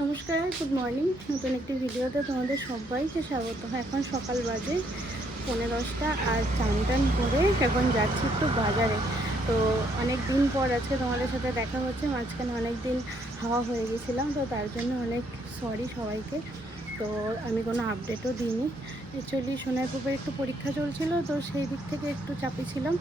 নমস্কার good morning নতুন একটি ভিডিওতে তোমাদের সবাইকে স্বাগত। এখন সকাল বাজে পনেরো দশটা আর চান টান করে এখন যাচ্ছি একটু বাজারে। তো অনেক দিন পর আজকে তোমাদের সাথে দেখা হচ্ছে, মাঝখানে অনেক দিন হাওয়া হয়ে গেছিলাম, তো তার জন্য অনেক সরি সবাইকে। তো আমি কোনো আপডেটও দিইনি। অ্যাকচুয়ালি সোনার পুকুরে একটু পরীক্ষা চলছিল, তো সেই দিক থেকে একটু চাপে ছিলাম।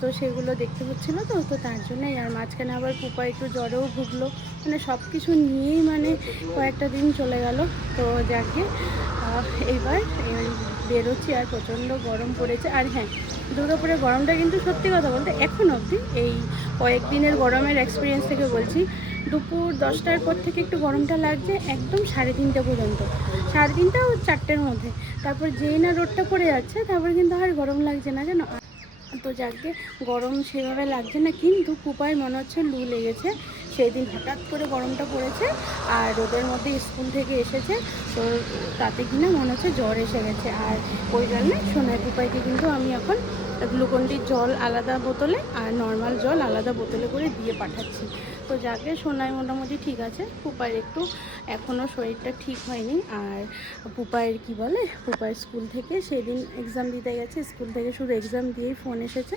তো সেগুলো দেখতে হচ্ছিল তো তো তার জন্যই আর মাঝখানে আবার পুপা একটু জ্বরেও ভুগলো। মানে সব কিছু নিয়েই মানে কয়েকটা দিন চলে গেল। তো যাকে এইবার এই বেরোচ্ছি আর প্রচণ্ড গরম পড়েছে। আর হ্যাঁ দুর্গাপুরের গরমটা কিন্তু সত্যি কথা বলতে এখন অবধি এই কয়েকদিনের গরমের এক্সপিরিয়েন্স থেকে বলছি, দুপুর দশটার পর থেকে একটু গরমটা লাগছে একদম সাড়ে তিনটে পর্যন্ত। সাড়ে তিনটা ও চারটের মধ্যে। তারপর যেই না রোডটা পড়ে যাচ্ছে, তারপর কিন্তু আর গরম লাগছে না, জানো? তো যাকে, গরম সেভাবে লাগছে না, কিন্তু কুপায় মনে হচ্ছে লু লেগেছে। সেই দিন হঠাৎ করে গরমটা পড়েছে আর রোদের মধ্যে স্কুল থেকে এসেছে, তো তাতে কিনা মনে হচ্ছে জ্বর এসে গেছে। আর ওই কারণে সোনার কুপাইকে কিন্তু আমি এখন গ্লুকন্ডির জল আলাদা বোতলে আর নর্মাল জল আলাদা বোতলে করে দিয়ে পাঠাচ্ছি। তো যাকে সোনাই মোটামুটি ঠিক আছে। পুপায়ের একটু এখনও শরীরটা ঠিক হয়নি। আর পুপায়ের কি বলে? পুপায়ের স্কুল থেকে সেদিন এক্সাম দিতে গেছে। স্কুল থেকে শুধু এক্সাম দিয়েই ফোন এসেছে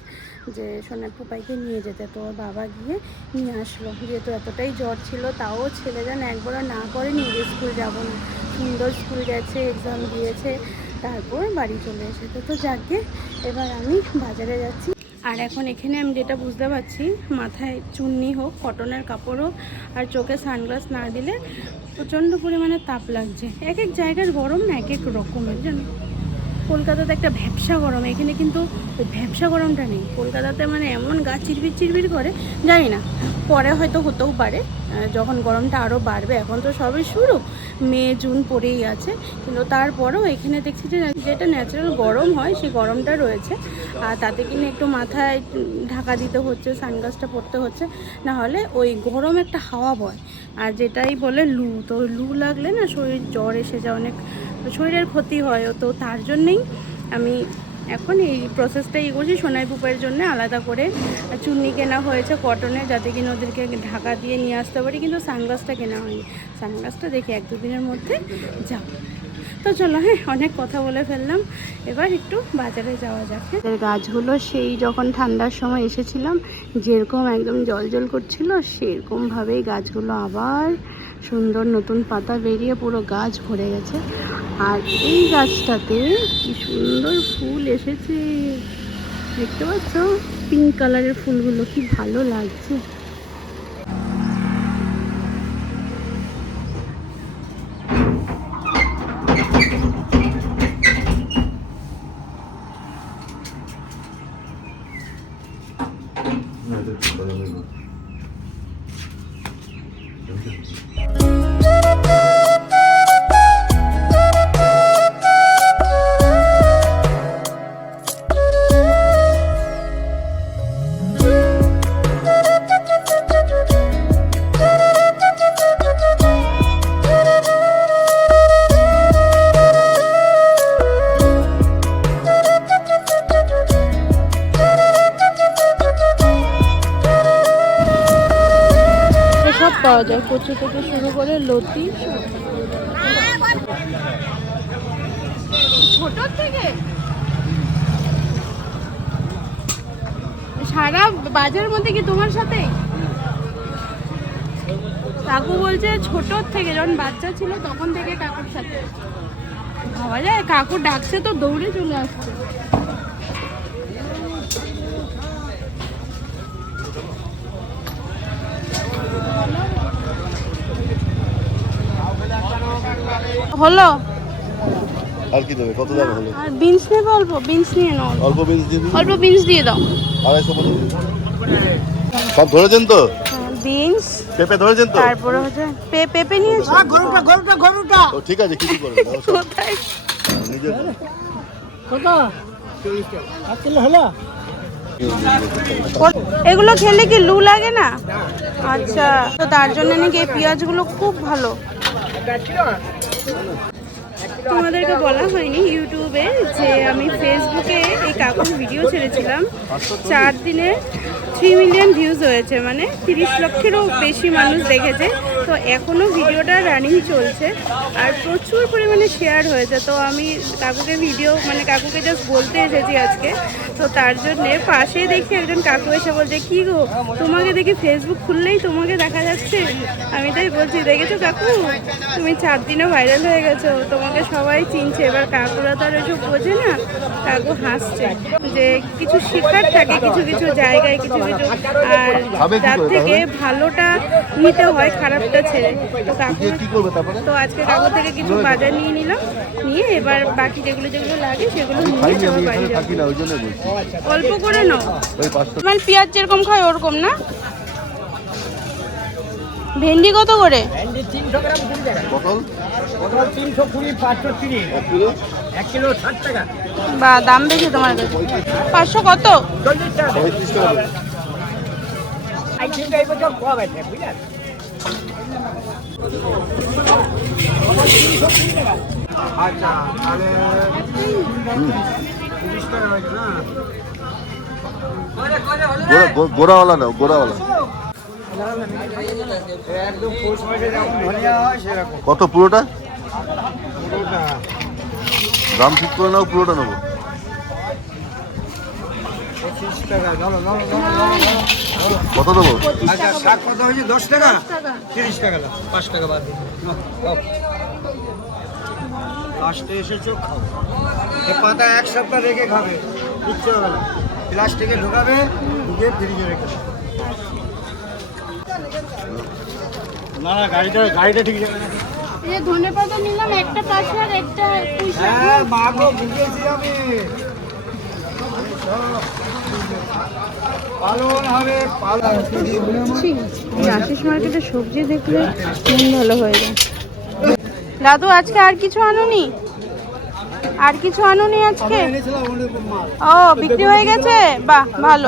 যে সোনার পুপাইকে নিয়ে যেতে। তো বাবা গিয়ে নিয়ে আসলো। যেহেতু এতটাই জ্বর ছিল, তাও ছেলে যেন একবারও না করে নিজে স্কুল যাব না। সুন্দর স্কুল গেছে এক্সাম দিয়েছে, তারপর বাড়ি চলে এসেছে। তো যাকে এবার আমি বাজারে যাচ্ছি। আর এখন এখানে আমি যেটা বুঝতে পারছি, মাথায় চুন্নি হোক, কটনের কাপড় হোক, আর চোখে সানগ্লাস না দিলে প্রচণ্ড পরিমাণে তাপ লাগছে। এক এক জায়গার গরম না এক এক রকমের, জানো? কলকাতাতে একটা ভ্যাবসা গরম, এখানে কিন্তু ওই ভ্যাবসা গরমটা নেই। কলকাতাতে মানে এমন গা চিরবির চিরবির করে, জানি না, পরে হয়তো হতেও পারে যখন গরমটা আরও বাড়বে, এখন তো সবই শুরু, মে, জুন পরেই আছে, কিন্তু তারপরেও এখানে দেখছি যে যেটা ন্যাচারাল গরম হয়, সেই গরমটা রয়েছে, আর তাতে কিনা একটু মাথায় ঢাকা দিতে হচ্ছে, সানগ্লাসটা পরতে হচ্ছে, না হলে ওই গরম একটা হাওয়া বয়। আর যেটাই বলে লু, তো লু লাগলে না শরীর জ্বর এসে যায়, অনেক শরীরের ক্ষতি হয়, তো তার জন্যেই আমি এখন এই প্রসেসটা করছি সোনাই পুপের জন্য আলাদা করে চুন্নি কেনা হয়েছে কটনে যাতে কিনা ওদেরকে ঢাকা দিয়ে নিয়ে আসতে পারি, কিন্তু সানগ্লাসটা কেনা হয়নি। সানগ্লাসটা দেখি এক দুদিনের মধ্যে যাব। তো চলো হ্যাঁ অনেক কথা বলে ফেললাম। এবার একটু বাজারে যাওয়া যাক হ্যাঁ? গাছগুলো সেই যখন ঠান্ডার সময় এসেছিলাম, যেরকম একদম জল জল করছিল সেরকমভাবেই গাছগুলো আবার সুন্দর নতুন পাতা বেরিয়ে পুরো গাছ ভরে গেছে। আর এই গাছটাতে কি সুন্দর ফুল এসেছে। দেখতে পাচ্ছ? পিঙ্ক কালারের ফুলগুলো, কি ভালো লাগছে। কচু থেকে শুরু করে লতি ছোট থেকে? সারা বাজার মধ্যে কি তোমার সাথে? কাকু বলছে ছোট থেকে, যখন বাচ্চা ছিল তখন থেকে কাকুর সাথে। ভাবা যায়, কাকু ডাকছে তো দৌড়ে চলে আসছে। হলো? আর কি দেবে? কত দাম হলো? আর বিনস নেবে অল্প? বিনস নিয়ে নাও। অল্প বিনস দিয়ে অল্প বিনস দিয়ে দাও। আড়াইশো মতো সব ধরেছেন তো? বিনস। পেঁপে ধরেছেন তো? তারপরে হচ্ছে পে- পেঁপে নিয়েছো? গরুটা গরুটা গরুটা। ও ঠিক আছে কিছু করবে কোথায়? নিজের কত হলো। এগুলো খেলে কি লু লাগে না? আচ্ছা তো তার জন্য নাকি এই পেঁয়াজগুলো খুব ভালো। তোমাদেরকে বলা হয়নি ইউটিউবে যে আমি ফেসবুকে এই কাকুর ভিডিও ছেড়েছিলাম। চার দিনে থ্রি মিলিয়ন ভিউজ হয়েছে মানে তিরিশ লক্ষেরও বেশি মানুষ দেখেছে। তো এখনও ভিডিওটা রানিং চলছে আর প্রচুর পরিমাণে শেয়ার হয়েছে। তো আমি কাকুকে ভিডিও মানে কাকুকে জাস্ট বলতে এসেছি আজকে। তো তার জন্যে পাশে দেখি একজন কাকু এসে বলছে কি গো তোমাকে দেখি ফেসবুক খুললেই তোমাকে দেখা যাচ্ছে? আমি তাই বলছি দেখেছ কাকু? তুমি চার দিনে ভাইরাল হয়ে গেছো। তোমাকে সবাই চিনছে। এবার কাকুরা তো আর এসব বোঝে না। কাকু হাসছে যে কিছু শেখার থাকে কিছু কিছু জায়গায় কিছু কিছু। আর যার থেকে ভালোটা নিতে হয় খারাপটা ছেড়ে। তো কাকু দিয়ে কি করবে তারপরে? তো আজকে কাকু থেকে কিছু বাজার নিয়ে নিলাম নিয়ে এবার বাকি যেগুলো যেগুলো লাগে সেগুলো নিয়ে বাড়ি জন্য বলছি। অল্প করে নাও। মানে পেঁয়াজ যেরকম খায় ওরকম না? ভেন্ডি কত করে? ভেন্ডি গ্রাম টাকা। পটল? পটল কিলো? কিলো টাকা। বা দাম বেশি তোমার কাছে। পাঁচশো কত? চল্লিশ টাকা। এই বছর বুঝলেন আচ্ছা তাহলে গোড়াওয়ালা নাও গোড়াওয়ালা। কত পুরোটা? পুরোটা দাম ঠিক করে নাও পুরোটা নেব পঁচিশ টাকা ধরো ধরো ধরো ধরো ধরো কত দেবো? আচ্ছা শাক কত হয়েছে? দশ টাকা? তিরিশ টাকা দাও। পাঁচ টাকা বাদ লাস্টে এসেছ খাও। এ পাতা এক সপ্তাহ রেখে খাবে। কিচ্ছু হবে না। প্লাস্টিকে ঢোকাবে ঢুকে ফ্রিজে রেখে দেবে। না না গাড়িটা গাড়িটা ঠিক যাবে না। এই ধনে পাতা নিলাম একটা পাঁচশো আর একটা পুঁই শাক। হ্যাঁ মাগো বুঝেছি আমি। আশিস মার্কেটে সবজি দেখলে মন ভালো হয়ে যায়। দাদু আজকে আর কিছু আনুনি? আর কিছু আনুনি আজকে? ও বিক্রি হয়ে গেছে? বাহ ভালো।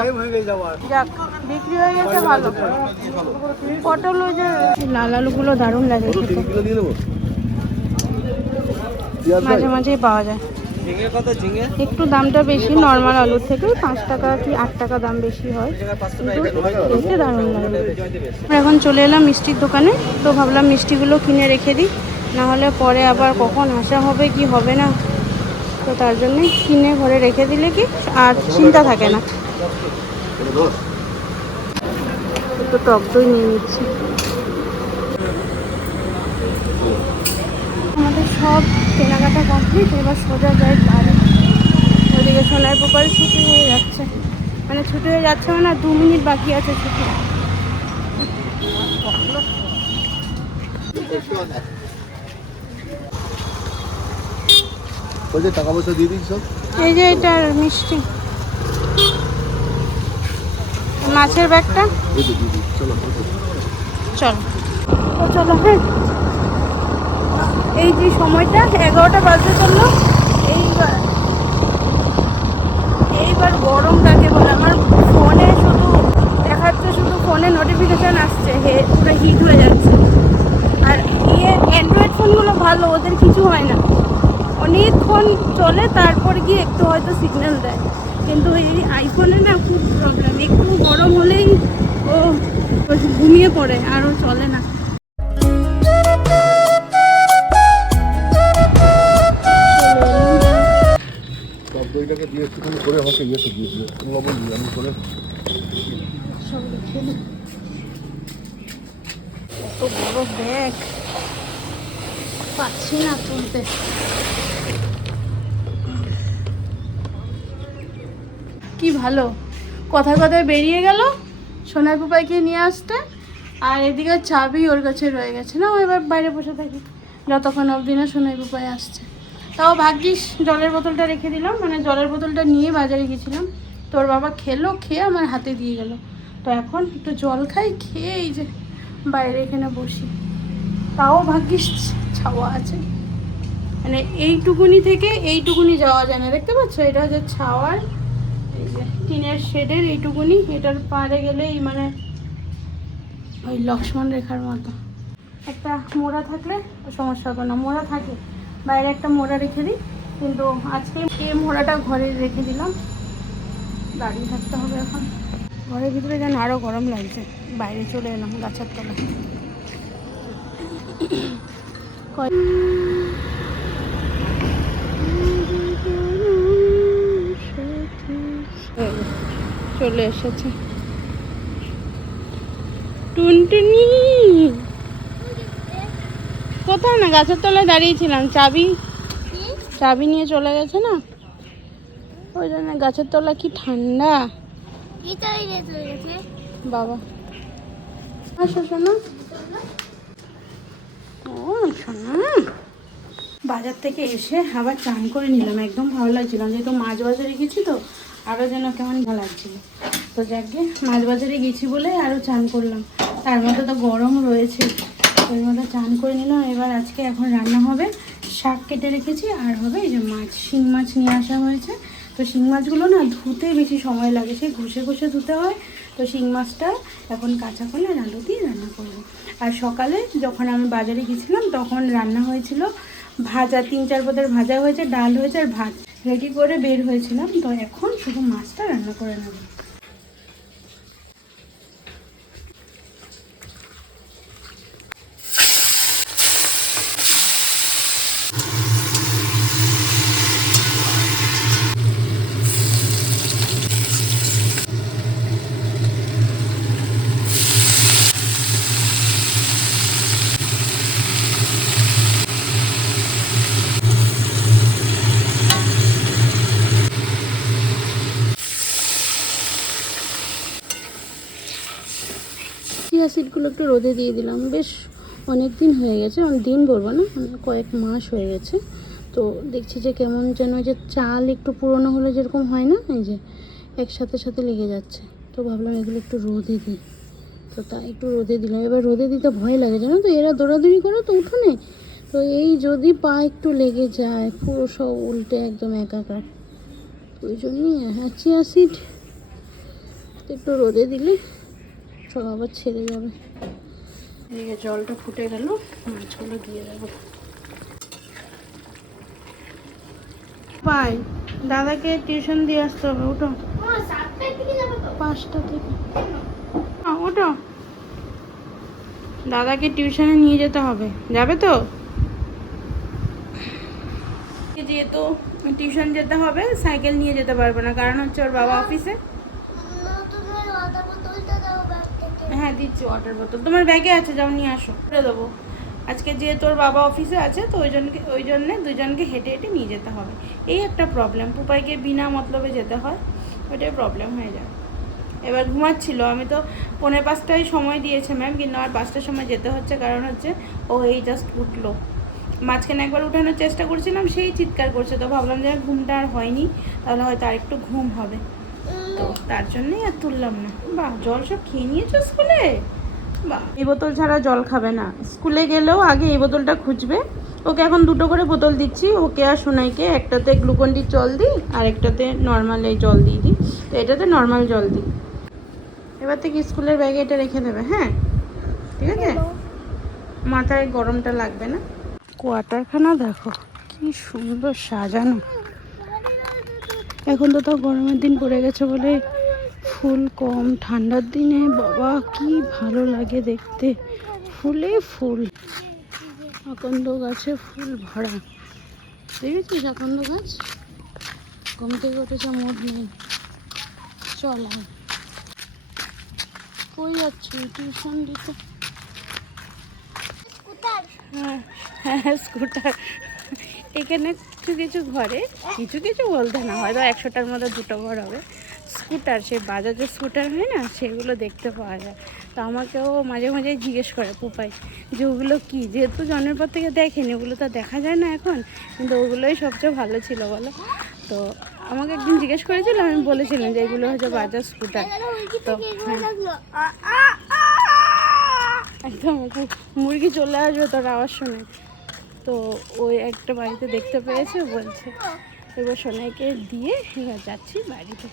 যাক বিক্রি হয়ে গেছে ভালো। পটল ওই যে লাল আলুগুলো দারুণ লাগে মাঝে মাঝেই পাওয়া যায়। একটু দামটা বেশি নর্মাল আলুর থেকে পাঁচ টাকা কি আট টাকা দাম বেশি হয়। খেতে দারুণ লাগে এখন চলে এলাম মিষ্টির দোকানে তো ভাবলাম মিষ্টিগুলো কিনে রেখে দিই। নাহলে পরে আবার কখন আসা হবে কি হবে না। তো তার জন্যই কিনে ঘরে রেখে দিলে কি আর চিন্তা থাকে না। তো টক দই নিয়ে নিচ্ছি। সব কেনাকাটা কমপ্লিট এবার সোজা যায় বাড়ি। ওদিকে সোনার পোপার ছুটি হয়ে যাচ্ছে। মানে ছুটি হয়ে যাচ্ছে মানে আর দু মিনিট বাকি আছে ছুটি। টাকা পয়সা দিয়ে দিস এই যে এটার মিষ্টি। মাছের ব্যাগটা। চল চলো হ্যাঁ। এই যে সময়টা, এগারোটা বাজতে চলল। এইবার এইবার গরম বলে আমার ফোনে শুধু দেখাচ্ছে, শুধু ফোনে নোটিফিকেশান আসছে, হে, পুরো হিট হয়ে যাচ্ছে। আর ইয়ে অ্যান্ড্রয়েড ফোনগুলো ভালো, ওদের কিছু হয় না। অনেকক্ষণ চলে, তারপর গিয়ে একটু হয়তো সিগন্যাল দেয়। কিন্তু এই আইফোনে না খুব প্রবলেম একটু গরম হলেই ও ঘুমিয়ে পড়ে আরও চলে না। দইটাকে দিয়ে একটুখানি করে আমাকে ইয়েতে দিয়ে দিও লবণ দিয়ে আমি করে কি ভালো। কথা কথায় বেরিয়ে গেল? সোনাই পুপাইকে নিয়ে আসতে। আর এদিকে চাবি ওর কাছে রয়ে গেছে। না এবার বাইরে বসে থাকি। যতক্ষণ অবধি না সোনাই পুপাই আসছে। তাও ভাগ্যিস জলের বোতলটা রেখে দিলাম মানে জলের বোতলটা নিয়ে বাজারে গেছিলাম। তোর বাবা খেলো, খেয়ে আমার হাতে দিয়ে গেল। তো এখন একটু জল খাই, খেয়ে এই যে বাইরে এখানে বসি। তাও ভাগ্যিস ছাওয়া আছে। মানে এইটুকুনি থেকে এইটুকুনি যাওয়া যায় না, দেখতে পাচ্ছ? এটা হচ্ছে ছাওয়ার, এই যে টিনের শেডের এইটুকুনি, এটার পাড়ে গেলেই মানে ওই লক্ষ্মণ রেখার মতো। একটা মোড়া থাকলে সমস্যা হবে না, মোড়া থাকে। বাইরে একটা মোড়া রেখে দিই, কিন্তু আজকে এই মোড়াটা ঘরে রেখে দিলাম। দাঁড়িয়ে থাকতে হবে এখন। ঘরের ভিতরে যেন আরও গরম লাগছে, বাইরে চলে এলাম গাছের কয়- চলে এসেছে। টুনটুনি। কোথায় না গাছের তলায় দাঁড়িয়েছিলাম। চাবি চাবি নিয়ে চলে গেছে না? ওই জন্য গাছের তলা কি ঠান্ডা? বাবা। আসো শোনো ও শোনো বাজার থেকে এসে আবার চান করে নিলাম। একদম ভালো লাগছিল যেহেতু মাছ বাজারে গেছি তো আরও যেন কেমন ভালো লাগছিল। তো যাকে মাছ বাজারে গেছি বলে আরও চান করলাম। তার মধ্যে তো গরম রয়েছে। ওই মধ্যে চান করে নিলাম এবার আজকে এখন রান্না হবে, শাক কেটে রেখেছি, আর হবে এই যে মাছ, শিং মাছ নিয়ে আসা হয়েছে। তো শিং মাছগুলো না ধুতে বেশি সময় লাগে সে ঘষে ঘষে ধুতে হয়। তো শিং মাছটা এখন কাঁচা করে আর আলু দিয়ে রান্না করব। আর সকালে যখন আমি বাজারে গেছিলাম, তখন রান্না হয়েছিল ভাজা, তিন চার পদের ভাজা হয়েছে, ডাল হয়েছে, আর ভাত। রেডি করে বের হয়েছিলাম, তো এখন শুধু মাছটা রান্না করে নেব চিয়া সিডগুলো একটু রোদে দিয়ে দিলাম। বেশ অনেক দিন হয়ে গেছে অনেক দিন বলব না কয়েক মাস হয়ে গেছে। তো দেখছি যে কেমন যেন যে চাল একটু পুরনো হলে যেরকম হয় না, এই যে একসাথে সাথে লেগে যাচ্ছে। তো ভাবলাম এগুলো একটু রোদে দিই। তো তা একটু রোদে দিলাম। এবার রোদে দিতে ভয় লাগে, জানো তো? এরা দৌড়াদৌড়ি করে তো উঠোনে। তো এই যদি পা একটু লেগে যায়, পুরো সব উল্টে একদম একাকার। ওই জন্যই হ্যাঁ চিয়া সিড একটু রোদে দিলে সব আবার ছেড়ে যাবে। এদিকে জলটা ফুটে গেল মাছগুলো দিয়ে দেবো। পাই দাদাকে টিউশন দিয়ে আসতে হবে ওটো পাঁচটা থেকে। ওটো দাদাকে টিউশনে নিয়ে যেতে হবে। যাবে তো? যেহেতু টিউশন যেতে হবে সাইকেল নিয়ে যেতে পারবে না কারণ হচ্ছে ওর বাবা অফিসে হ্যাঁ দিচ্ছি ওয়াটার বোতল তোমার ব্যাগে আছে, যাও নিয়ে আসো। করে দেবো। আজকে যে তোর বাবা অফিসে আছে, তো ওই জনকে, ওই জন্যে দুজনকে হেঁটে হেঁটে নিয়ে যেতে হবে। এই একটা প্রবলেম পুপাইকে বিনা মতলবে যেতে হয়, ওইটাই প্রবলেম হয়ে যায়। এবার ঘুমাচ্ছিল। আমি তো পৌনে পাঁচটায় সময় দিয়েছে ম্যাম কিন্তু আমার পাঁচটার সময় যেতে হচ্ছে, কারণ হচ্ছে ও এই জাস্ট উঠল। মাঝখানে একবার উঠানোর চেষ্টা করছিলাম, সেই চিৎকার করছে। তো ভাবলাম যে ঘুমটা আর হয়নি, তাহলে হয়তো আর একটু ঘুম হবে। তার জন্যই আর তুললাম না। বাহ, জল সব খেয়ে নিয়েছো স্কুলে? বাহ। এই বোতল ছাড়া জল খাবে না। স্কুলে গেলেও আগে এই বোতলটা খুঁজবে। ওকে এখন দুটো করে বোতল দিচ্ছি। ওকে আর সোনাইকে একটাতে গ্লুকন্ডির জল দিই, আর একটাতে নর্মাল এই জল দিয়ে দিই। তো এটাতে নর্মাল জল দিই। এবার থেকে স্কুলের ব্যাগে এটা রেখে দেবে হ্যাঁ? ঠিক আছে? মাথায় গরমটা লাগবে না? কোয়ার্টারখানা দেখো, কি সুন্দর সাজানো। এখন তো তাও গরমের দিন পড়ে গেছে বলে ফুল কম। ঠান্ডার দিনে বাবা কি ভালো লাগে দেখতে। ফুলে ফুল। আকন্দ গাছে ফুল ভরা। দেখেছিস আকন্দ গাছ? ঘুম থেকে উঠেছে মুড নেই চল। কই যাচ্ছি? টিউশন দিতে? হ্যাঁ হ্যাঁ স্কুটার এখানে কিছু কিছু ঘরে, কিছু কিছু বলতে না, হয়তো একশোটার মধ্যে দুটো ঘর হবে। স্কুটার সে বাজাজের স্কুটার হয় না, সেগুলো দেখতে পাওয়া যায়। তো আমাকেও মাঝে মাঝে জিজ্ঞেস করে, পুপাই, যে ওগুলো কী? যেহেতু জন্মের পর থেকে দেখেনি, ওগুলো তো দেখা যায় না এখন, কিন্তু ওগুলোই সবচেয়ে ভালো ছিল বলো। তো আমাকে একদিন জিজ্ঞেস করেছিল, আমি বলেছিলাম যে এগুলো হচ্ছে বাজাজ স্কুটার। তো একদম মুরগি চলে আসবে তোর আওয়াজ শুনে। তো ওই একটা বাড়িতে দেখতে পেয়েছে বলছে এবার সোনাইকে দিয়ে এবার যাচ্ছি বাড়িতে।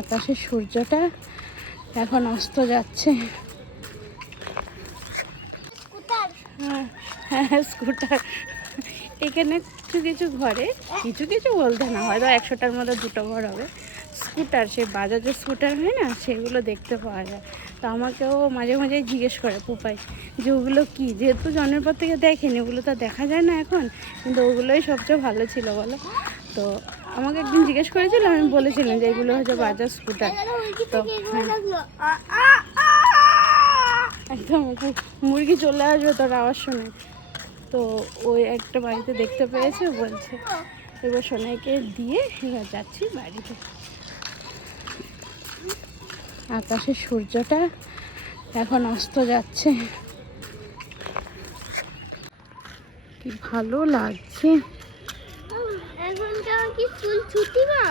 আকাশে সূর্যটা এখন অস্ত যাচ্ছে। হ্যাঁ হ্যাঁ স্কুটার। এখানে কিছু কিছু ঘরে কিছু কিছু বলতে না হয়তো একশোটার মধ্যে দুটো ঘর হবে। স্কুটার সে বাজাজের স্কুটার হয় না সেগুলো দেখতে পাওয়া যায়। তো আমাকেও মাঝে মাঝে জিজ্ঞেস করে পোপাই যে ওগুলো কী? যেহেতু জন্মের পর থেকে দেখেনি ওগুলো তো দেখা যায় না এখন কিন্তু ওগুলোই সবচেয়ে ভালো ছিল বলো। তো আমাকে একদিন জিজ্ঞেস করেছিল আমি বলেছিলাম যে এগুলো হচ্ছে বাজাজ স্কুটার। তো হ্যাঁ, একদম মুরগি চলে আসবে তোর আওয়াজ শুনে। তো ওই একটা বাড়িতে দেখতে পেয়েছে বলছে এবার সোনাইকে দিয়ে যাচ্ছি বাড়িতে। আকাশে সূর্যটা এখন অস্ত যাচ্ছে। কি ভালো লাগছে। এখন কি স্কুল ছুটি না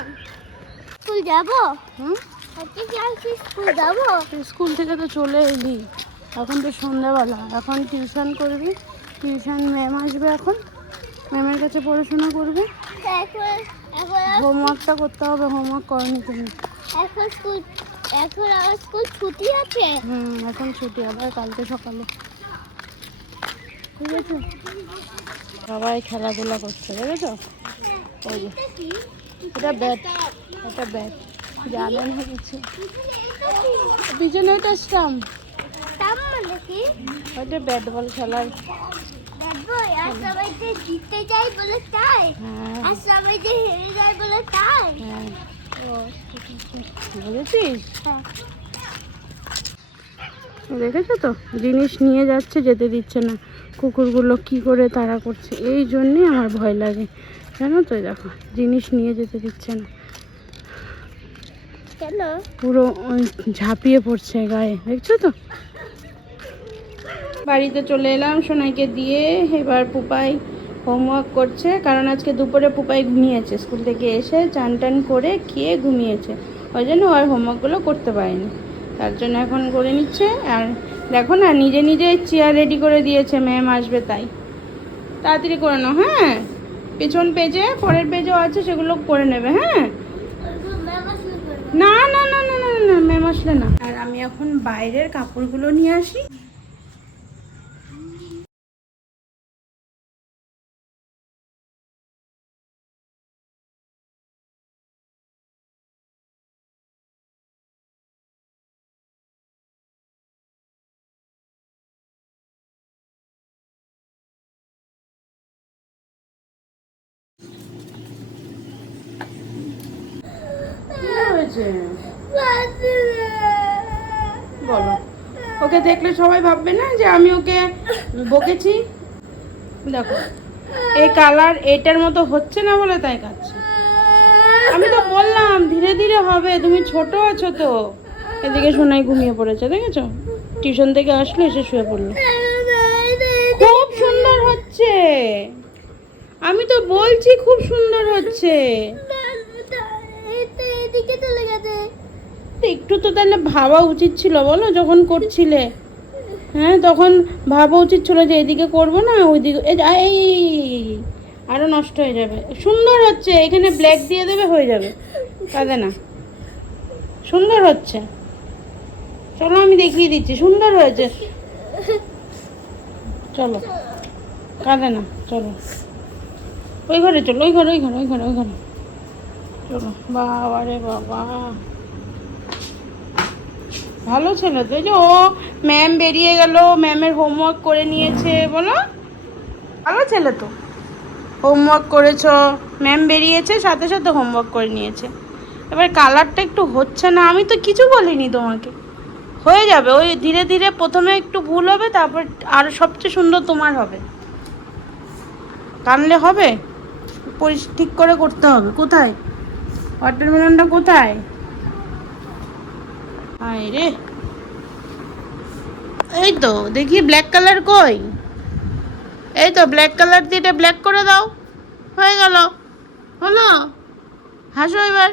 স্কুল যাব? স্কুল যাব? স্কুল থেকে তো চলে এলি। এখন তো সন্ধ্যাবেলা। এখন টিউশন করবি। টিউশন ম্যাম আসবে এখন। ম্যামের কাছে পড়াশোনা করবে। হোমওয়ার্কটা করতে হবে। হোমওয়ার্ক করনি তুমি। এখন স্কুল এখন আমার স্কুল ছুটি আছে? হুম এখন ছুটি আবার কালকে সকালে। আছে সবাই খেলাধুলা করছে দেখেছ ওই যে এটা ব্যাট এটা ব্যাট জানে না কিছু। পিছনে ওটা স্টাম্প। মানে ওইটা ব্যাট বল খেলার জিততে চাই বলে তাই? হ্যাঁ। আর সবাই যে হেরে যায় বলে তাই? হ্যাঁ। ও বুঝেছিস? দেখেছ তো? জিনিস নিয়ে যাচ্ছে যেতে দিচ্ছে না। কুকুরগুলো কি করে তাড়া করছে? এই জন্যই আমার ভয় লাগে। জানো তো দেখো জিনিস নিয়ে যেতে দিচ্ছে না। পুরো ঝাঁপিয়ে পড়ছে গায়ে। দেখছ তো? বাড়িতে চলে এলাম সোনাইকে দিয়ে এবার পুপাই হোমওয়ার্ক করছে, কারণ আজকে দুপুরে পুপাই ঘুমিয়েছে। স্কুল থেকে এসে চান টান করে খেয়ে ঘুমিয়েছে। ওই জন্য আর হোমওয়ার্কগুলো করতে পারেনি। তার জন্য এখন করে নিচ্ছে। আর দেখো না, নিজে নিজে চেয়ার রেডি করে দিয়েছে ম্যাম আসবে তাই। তাড়াতাড়ি করে নাও হ্যাঁ? পেছন পেজে পরের পেজও আছে, সেগুলো করে নেবে হ্যাঁ? না না না না না না ম্যাম আসলে না। আর আমি এখন বাইরের কাপড়গুলো নিয়ে আসি। ওকে দেখলে সবাই ভাববে না যে আমি ওকে বকেছি? দেখো, এই কালার এটার মতো হচ্ছে না বলে তাই কাচ্ছে আমি তো বললাম, ধীরে ধীরে হবে, তুমি ছোট আছো তো। এদিকে সোনাই ঘুমিয়ে পড়েছে, দেখেছ? টিউশন থেকে আসলো, এসে শুয়ে পড়ল। খুব সুন্দর হচ্ছে। আমি তো বলছি খুব সুন্দর হচ্ছে। একটু তো তাহলে ভাবা উচিত ছিল বলো যখন করছিলে। হ্যাঁ তখন ভাবা উচিত ছিল যে এদিকে করব না ওইদিকে এই যে- এই এই, এই, এই, এই, আরও নষ্ট হয়ে যাবে। সুন্দর হচ্ছে এখানে ব্ল্যাক দিয়ে দেবে হয়ে যাবে। কাঁদে না। সুন্দর হচ্ছে। চলো আমি দেখিয়ে দিচ্ছি সুন্দর হয়েছে। চলো। কাঁদে না চলো। ওই ঘরে চলো ওই ঘরে ওই ঘরে ওই ঘরে ওই ঘরে। চলো। বাবা রে বাবা। ভালো ছিল তো যে ও ম্যাম বেরিয়ে গেল ম্যামের হোমওয়ার্ক করে নিয়েছে, বলো। ভালো ছেলে তো। হোমওয়ার্ক করেছ ম্যাম বেরিয়েছে, সাথে সাথে হোমওয়ার্ক করে নিয়েছে। এবার কালারটা একটু হচ্ছে না, আমি তো কিছু বলিনি তোমাকে। হয়ে যাবে, ওই ধীরে ধীরে প্রথমে একটু ভুল হবে, তারপর আর সবচেয়ে সুন্দর তোমার হবে। টানলে হবে? ঠিক করে করতে হবে। কোথায়? ওয়াটারমেলনটা কোথায়? হায় রে এই তো, দেখি ব্ল্যাক কালার কই? এই তো ব্ল্যাক কালার দিয়ে এটা ব্ল্যাক করে দাও। হয়ে গেল। হলো? হাসো এবার।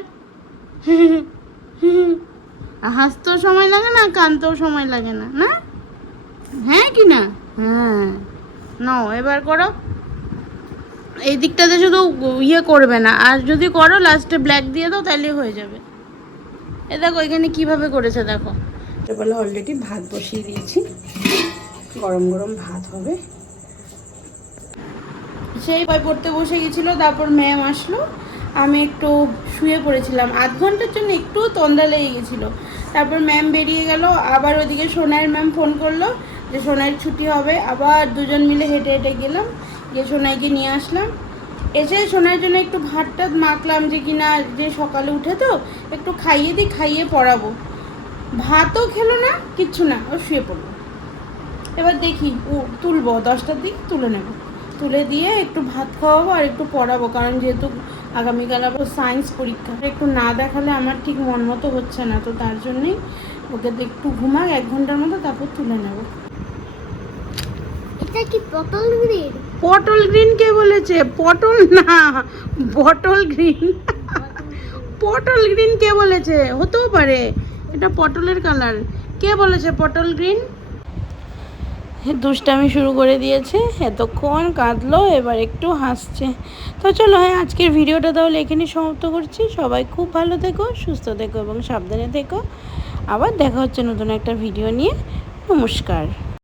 হাসতেও সময় লাগে না, কানতেও সময় লাগে না না? হ্যাঁ কি না? হ্যাঁ। নাও, এবার করো। এই দিকটাতে শুধু ইয়ে করবে না, আর যদি করো লাস্টে ব্ল্যাক দিয়ে দাও, তাহলে হয়ে যাবে। এ দেখো এখানে কীভাবে করেছে দেখো। বেলা অলরেডি ভাত বসিয়ে দিয়েছি। গরম গরম ভাত হবে। সেই বই পড়তে বসে গেছিল তারপর ম্যাম আসলো। আমি একটু শুয়ে পড়েছিলাম। আধ ঘণ্টার জন্য একটু তন্দা লেগে গেছিল। তারপর ম্যাম বেরিয়ে গেল। আবার ওদিকে সোনাইয়ের ম্যাম ফোন করল যে সোনাইয়ের ছুটি হবে। আবার দুজন মিলে হেঁটে হেঁটে গেলাম। গিয়ে সোনাইকে নিয়ে আসলাম। এসে শোনার জন্য একটু ভাত টাত মাখলাম যে কিনা যে সকালে উঠে তো, একটু খাইয়ে দিই, খাইয়ে পড়াবো। ভাতও খেলো না, কিচ্ছু না, ও শুয়ে পড়ল। এবার দেখি তুলবো, দশটার দিকে তুলে নেব। তুলে দিয়ে একটু ভাত খাওয়াবো আর একটু পড়াবো, কারণ যেহেতু আগামীকাল আবার সায়েন্স পরীক্ষা। একটু না দেখালে আমার ঠিক মন মতো হচ্ছে না, তো তার জন্যই ওকে একটু ঘুমাক, এক ঘণ্টার মতো তারপর তুলে নেব। এটা কি পটল গ্রিন পটল গ্রিন কে বলেছে? পটল না বটল গ্রিন পটল গ্রিন কে বলেছে? হতেও পারে, এটা পটলের কালার কে বলেছে পটল গ্রিন দুষ্টামি শুরু করে দিয়েছে, এতক্ষণ কাঁদলো, এবার একটু হাসছে। তো চলো হ্যাঁ আজকের ভিডিওটা তাহলে এখানে সমাপ্ত করছি। সবাই খুব ভালো থেকো, সুস্থ থেকো এবং সাবধানে থেকো। আবার দেখা হচ্ছে নতুন একটা ভিডিও নিয়ে। নমস্কার।